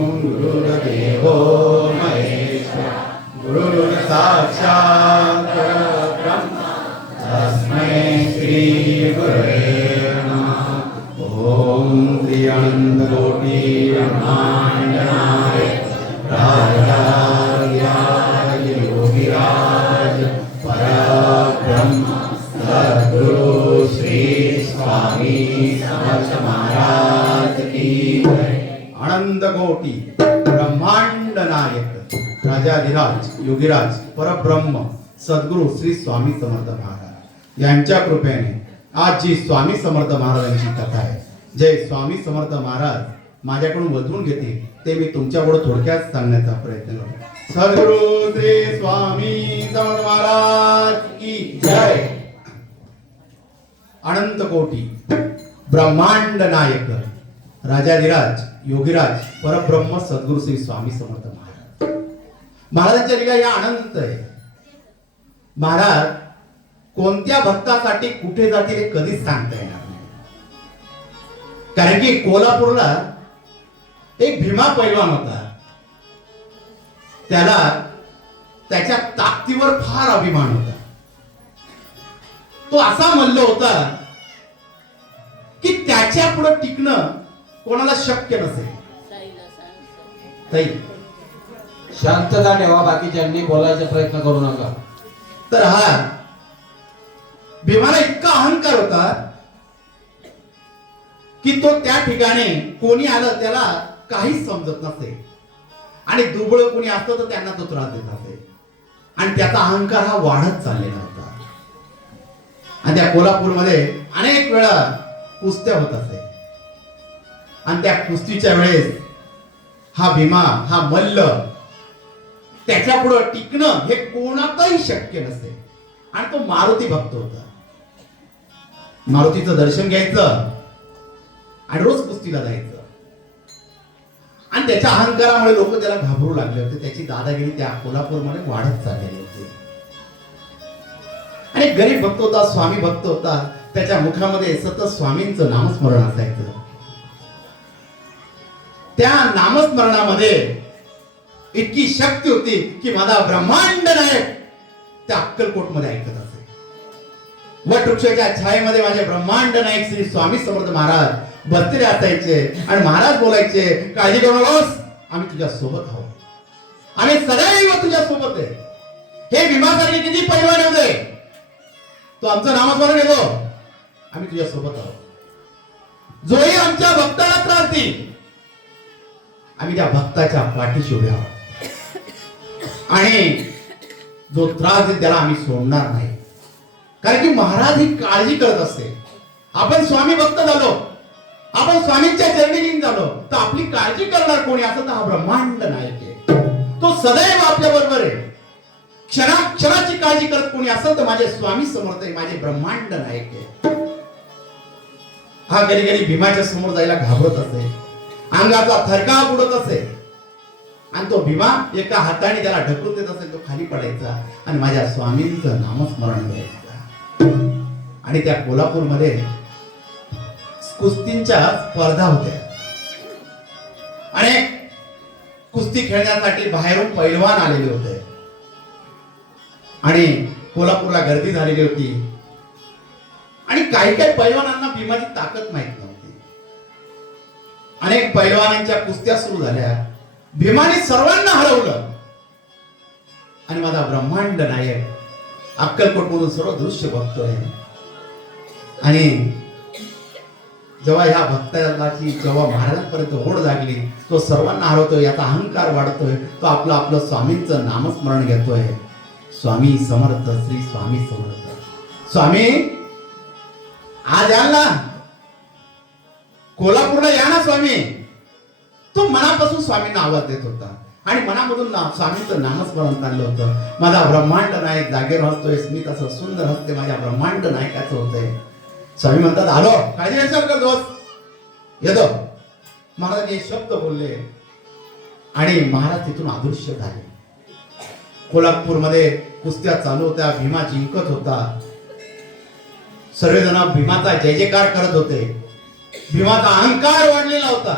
गुरुर्देवो महेश्वर गुरुर्साक्षात् परब्रह्म तस्मै श्री गुरवे नमः। ओम श्री अनंतकोटि ब्रह्मांडनाय राजाधिराज योगिराज परब्रह्म सद्गुरु श्री स्वामी समर्थ महाराज की जय। अनंत कोटी ब्रह्मांड नायक राजाधिराज योगिराज परब्रह्म सद्गुरु श्री स्वामी समर्थ महाराज यांच्या कृपेने आज जी स्वामी समर्थ महाराजांची कथा आहे, जय स्वामी समर्थ महाराज माझ्याकडून वधून घेतील ते मी तुमच्याकडे थोडक्यात सांगण्याचा प्रयत्न करतो। सद्गुरु श्री स्वामी समर्थ महाराज की जय। अनंत कोटी ब्रह्मांड नायक राजाधिराज योगिराज परब्रह्म सद्गुरु श्री स्वामी समर्थ महाराज महाराजांच्या लीला या अनंत आहे। महाराज कोणत्या भक्तासाठी कुठे जातील हे कधीच सांगता येणार नाही, कारण की कोल्हापूरला एक भीमा पैलवान होता, त्याला त्याच्या ताकदीवर फार अभिमान होता। तो असा मल्ल होता की त्याच्या पुढे टिकणं कोणाला शक्य नसेल। ताई शांतता ठेवा, बाकीच्यांनी बोलायचा प्रयत्न करू नका। तर हा भीमाला इतका अहंकार होता की तो त्या ठिकाणी कोणी आलं त्याला काहीच समजत नसे, आणि दुबळ कोणी असतं तर त्यांना तो त्रास देत असे, आणि त्याचा अहंकार हा वाढत चाललेला होता। आणि त्या कोल्हापूरमध्ये अनेक वेळा कुस्त्या होत असे, आणि त्या कुस्तीच्या वेळेस हा भीमा हा मल्ल त्याच्या पुढे टिकणं हे कोणालाही शक्य नसे। आणि तो मारुती भक्त होता, मारुतीचं दर्शन घ्यायचं आणि रोज कुस्तीला जायचं, आणि त्याच्या अहंकारामुळे लोक त्याला घाबरू लागले होते। त्याची दादागिरी त्या कोल्हापूरमध्ये वाढत चाललेली होती। आणि गरीब भक्त होता, स्वामी भक्त होता, त्याच्या मुखामध्ये सतत स्वामींचं नामस्मरण असायचं। त्या नामस्मरणामध्ये इतकी शक्ती होती की माझा ब्रह्मांड नायक त्या अक्कलकोट मध्ये ऐकत असे। वटवृक्षाच्या छायेमध्ये माझे ब्रह्मांड नायक श्री स्वामी समर्थ महाराज बसलेले असायचे, आणि महाराज बोलायचे, काळजी करू नकोस, आम्ही तुझ्या सोबत आहोत, आम्ही सदैव तुझ्या सोबत आहे। हे भीमासारखे किती पैलवान होते, तो आमचं नामस्मरण घेतो, आम्ही तुझ्या सोबत आहोत। जोही आमच्या भक्ताला त्रास देईल, आम्ही त्या भक्ताच्या पाठीशी उभे आहोत, आणि जो त्रास देईल त्याला आम्ही सोडणार नाही, कारण की महाराज ही काळजी करत असते। आपण स्वामी भक्त झालो, आपण स्वामींच्या चरणी लीन झालो, तर आपली काळजी करणार कोणी असं तर हा ब्रह्मांड नायक आहे। तो सदैव आपल्या बरोबर आहे, क्षणाची काळजी करत कोणी असेल तर माझे स्वामी समर्थ आहे, माझे ब्रह्मांड नायक आहे। हा कधी कधी भीमाच्या समोर जायला घाबरत असे, अंगाचा थरकाप उडत असे, आणि तो भीमा एका हाताने त्याला ढकलून देत असेल, तो खाली पडायचा आणि माझ्या स्वामींचं नामस्मरण घ्यायचं। आणि त्या कोल्हापूरमध्ये कुस्तींच्या स्पर्धा होत्या, अनेक कुस्ती खेळण्यासाठी बाहेरून पैलवान आलेले होते, आणि कोल्हापूरला गर्दी झालेली होती, आणि काही काही पैलवानांना भीमाची ताकद माहित नव्हती। अनेक पैलवानांच्या कुस्त्या सुरू झाल्या, भीमाने सर्वांना हरवलं, आणि माझा ब्रह्मांड नायक अक्कलकोट मधून सर्व दृश्य बघतोय। आणि जेव्हा ह्या भक्ताची जेव्हा महाराजांपर्यंत ओढ लागली, तो सर्वांना हरवतोय, याचा अहंकार वाढतोय, तो आपलं स्वामींचं नामस्मरण घेतोय। स्वामी समर्थ श्री स्वामी समर्थ। स्वामी आज याल ना, कोल्हापूरला या ना स्वामी। तो मनापासून स्वामींना आवाज देत होता, आणि मनामधून स्वामींचं नामस्मरण चाललं होतं। माझा ब्रह्मांड नायक जागेवर हसतोय, स्मित असं सुंदर हसते माझ्या ब्रह्मांड नायकाचं होतंय। स्वामी म्हणतात, आलो, काळजी नसेल कर दोस्त, येतो। महाराजांनी हे शब्द बोलले, आणि महाराज तिथून अदृश्य झाले। कोल्हापूरमध्ये कुस्त्या चालू होत्या, भीमा जिंकत होता, सर्वजण भीमाचा जय जयकार करत होते। भीमाचा अहंकार वाढलेला होता,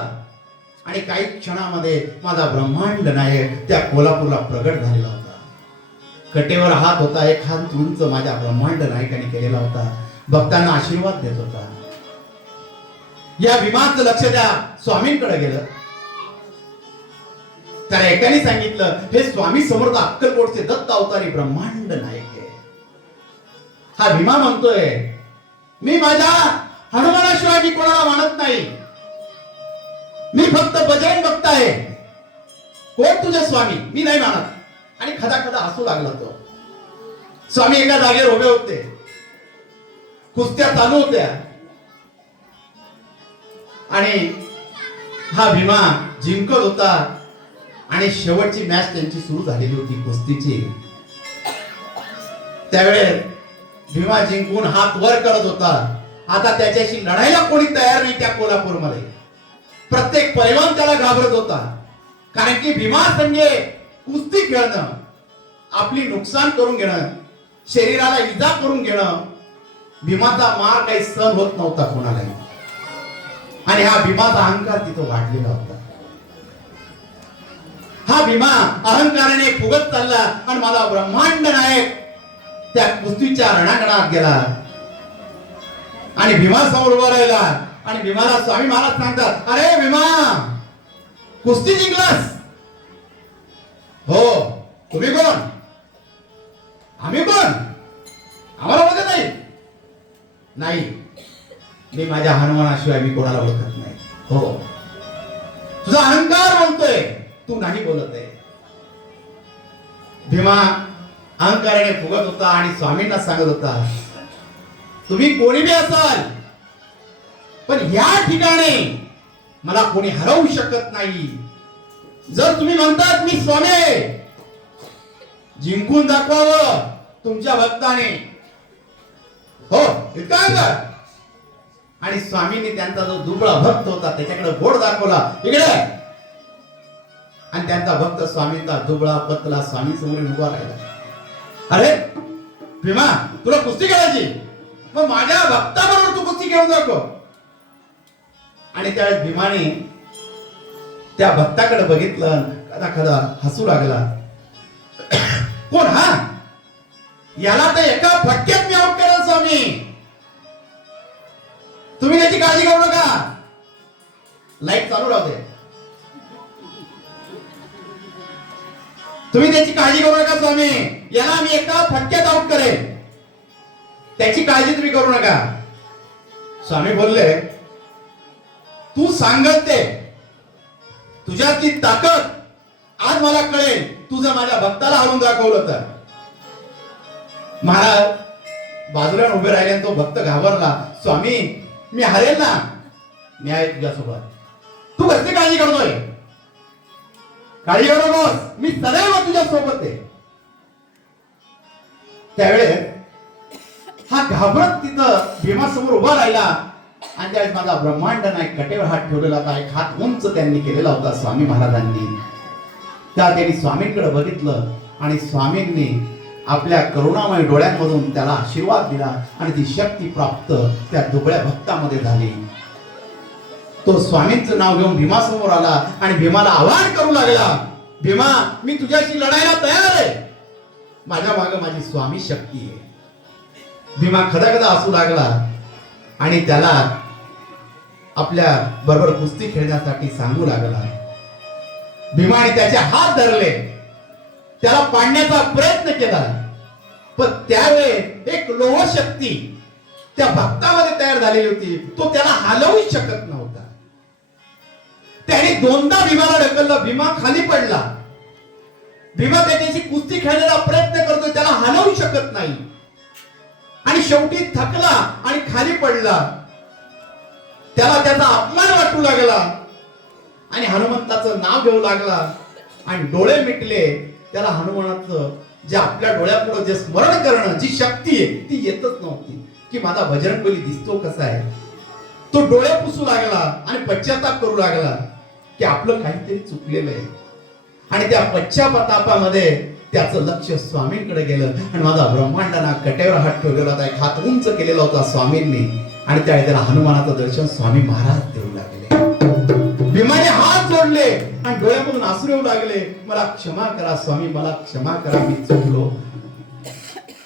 आणि काही क्षणामध्ये माझा ब्रह्मांड नायक त्या कोल्हापूरला प्रगट झालेला होता. कटेवर हात होता, एक हात उंच माझ्या ब्रह्मांड नायकाने केलेला होता. भक्तांना आशीर्वाद देत होता. या भीमाचं लक्ष त्या स्वामींकडे गेलं. त्याला एकाने सांगितलं, हे स्वामी समर्थ अक्कलकोटचे दत्त अवतारी ब्रह्मांड नायक आहे. हा भीमा म्हणतोय, मी माझ्या हनुमानाशिवाय मी कोणाला मानत नाही, मी फक्त बजरंग भक्त आहे. कोण तुझे स्वामी? मी नाही मानत. आणि खदा खदा हसू लागला तो. स्वामी एका जागेवर उभे होते, कुस्त्या चालू होत्या आणि हा भीमा जिंकत होता. आणि शेवटची मॅच त्यांची सुरू झालेली होती कुस्तीची. त्यावेळेस भीमा जिंकून हात वर करत होता. आता त्याच्याशी लढायला कोणी तयार नाही त्या कोल्हापूरमध्ये. प्रत्येक पैलवान त्याला घाबरत होता, कारण की भीमा संगे कुस्ती खेळणं, आपली नुकसान करून घेणं, शरीराला इजा करून घेणं, भीमाचा मार काही सहन होत नव्हता कोणालाही. आणि हा भीमाचा अहंकार तिथं वाढलेला होता. हा भीमा अहंकाराने फुगत चालला आणि मला ब्रह्मांड नायक त्या कुस्तीच्या रणांगणात गेला आणि भीमा समोर उभा राहिला. आणि भीमाला स्वामी महाराज सांगतात, अरे भीमा, कुस्ती जिंकलास? हो. तुम्ही कोण? आम्ही कोण? आम्हाला ओळखत नाही? नाही, मी माझ्या हनुमानाशिवाय मी कोणाला ओळखत नाही. हो. तुझा अहंकार म्हणतोय, तू नाही बोलत आहे. भीमा अहंकाराने फुगत होता आणि स्वामींना सांगत होता, तुम्ही कोणी बी असाल, पण या ठिकाणी मला कोणी हरवू शकत नाही. जर तुम्ही म्हणतात मी स्वामी आहे, जिंकून दाखवावं तुमच्या भक्ताने. हो, इतका. आणि स्वामींनी त्यांचा जो दुबळा भक्त होता त्याच्याकडे बोट दाखवला, इकडे. आणि त्यांचा भक्त स्वामींचा दुबळा पतला स्वामी समोर उभा राहिला. अरे भीमा, तुला कुस्ती खेळायची? मग माझ्या भक्ताबरोबर तू कुस्ती खेळून दाखव. आणि त्यावेळेस भीमाने त्या भक्ताकडे बघितलं, कदा कदा हसू लागला. कोण हा? याला तर एका फटक्यात मी आउट करेल स्वामी. तुम्ही त्याची काळजी करू नका. लाईट चालू राहते. तुम्ही त्याची काळजी करू नका स्वामी. याला मी एका फटक्यात आउट करेन. त्याची काळजी तुम्ही करू नका. स्वामी बोलले, तू सांगत ते, तुझ्यातली ताकद आज मला कळेल. तुझं माझ्या भक्ताला हरून दाखवलं तर. महाराज बाजूला उभे राहिले. तो भक्त घाबरला. स्वामी, मी हरेल ना, मी आहे तुझ्यासोबत. तू कसली काळजी करतोय? काळजी करू नकोस, मी सदैव तुझ्या सोबत आहे. त्यावेळेस हा घाबरत तिथं भीमासमोर उभा राहिला. आणि त्यावेळेस माझा ब्रह्मांड नायक कटेवर हात ठेवलेला होता. एक हात उंच त्यांनी केलेला होता स्वामी महाराजांनी. त्यांनी स्वामींकडे बघितलं आणि स्वामींनी आपल्या करुणामय डोळ्यांमधून त्याला आशीर्वाद दिला आणि ती शक्ती प्राप्त त्या दुबळ्या भक्तामध्ये झाली. तो स्वामींचं नाव घेऊन भीमासमोर आला आणि भीमाला आवाहन करू लागला, भीमा, मी तुझ्याशी लढायला तयार आहे. माझ्या मागे माझी स्वामी शक्ती आहे. भीमा खदाखदा हसू लागला आणि त्याला आपल्या बरोबर कुस्ती खेळण्यासाठी सांगू लागला. भीमाने त्याचे हात धरले, त्याला पाडण्याचा प्रयत्न केला. पण त्यावेळेस एक लोह शक्ती त्या भक्तामध्ये तयार झालेली होती. तो त्याला हलवू शकत नव्हता. त्याने दोनदा भीमाला ढकललं. भीमा खाली पडला. भीमा त्याच्याशी कुस्ती खेळण्याचा प्रयत्न करतोय, त्याला हलवू शकत नाही. आणि शेवटी थकला आणि खाली पडला. त्याला त्याचा अपमान वाटू लागला आणि हनुमंताचं नाव घेऊ लागला आणि डोळे मिटले. त्याला हनुमानाचं जे आपल्या डोळ्यापुढे जे स्मरण करणं, जी शक्ती आहे ती येतच नव्हती की माझा बजरंगबली दिसतो कसा आहे. तो डोळे पुसू लागला आणि पश्चाताप करू लागला की आपलं काहीतरी चुकलेलं आहे. आणि त्या पश्चातापामध्ये त्याचं लक्ष स्वामींकडे गेलं आणि माझा ब्रह्मांडाना कटेवर हात ठेवलेला होता, एक हात उंच केलेला होता स्वामींनी. आणि त्यावेळी त्याला हनुमानाचं दर्शन स्वामी महाराज देऊ लागले. भीमाने हात जोडले आणि डोळ्यामधून आसरू येऊ लागले. मला क्षमा करा स्वामी, मला क्षमा करा, मी चुकलो.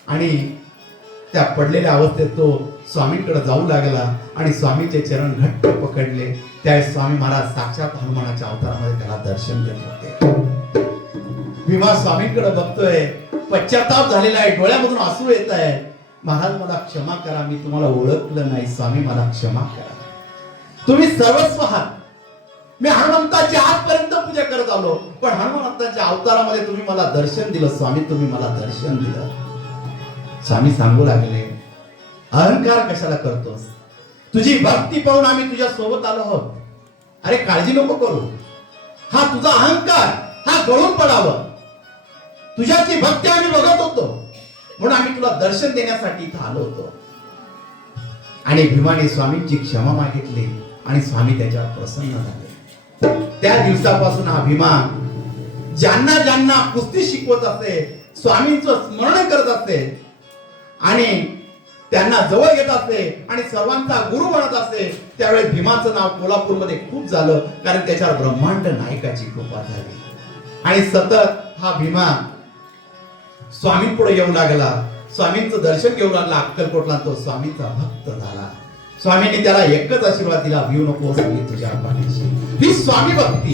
आणि त्या पडलेल्या अवस्थेत तो स्वामींकडे जाऊ लागला आणि स्वामींचे चरण घट्ट पकडले. त्यावेळेस स्वामी महाराज साक्षात हनुमानाच्या अवतारामध्ये त्याला दर्शन देत होते. भीमा स्वामींकडे बघतोय, पश्चाताप झालेला आहे, डोळ्यामधून आसरू येत आहे. महाराज मला क्षमा करा, मी तुम्हाला ओळखलं नाही. स्वामी मला क्षमा करा, तुम्ही सर्वस्व आहात. मी हनुमंताची आजपर्यंत पूजा करत आलो, पण हनुमंताच्या अवतारामध्ये तुम्ही मला दर्शन दिलं. स्वामी तुम्ही मला दर्शन दिलं. स्वामी सांगू लागले, अहंकार कशाला करतोस? तुझी भक्ती पाहून आम्ही तुझ्या सोबत आलो आहोत. अरे काळजी नको करू, हा तुझा अहंकार हा गळून पडावं. तुझ्याची भक्ती आम्ही बघत होतो म्हणून आम्ही तुला दर्शन देण्यासाठी इथं आलो होतो. आणि भीमाने स्वामींची क्षमा मागितली आणि स्वामी त्याच्यावर प्रसन्न झाले. त्या दिवसापासून हा भीमा ज्यांना ज्यांना कुस्ती शिकवत असे, स्वामींचं स्मरण करत असे आणि त्यांना जवळ घेत असे आणि सर्वांचा गुरु बनत असे. त्यावेळेस भीमाचं नाव कोल्हापूरमध्ये खूप झालं, कारण त्याच्यावर ब्रह्मांड नायकाची कृपा झाली. आणि सतत हा भीमा स्वामींपुढे येऊ लागला, स्वामींचं दर्शन घेऊ लागला अक्कलकोटला. तो स्वामींचा भक्त झाला. स्वामींनी त्याला एकच आशीर्वाद दिला, भिऊ नकोस, मी तुझ्या पाठीशी. ही स्वामी भक्ती.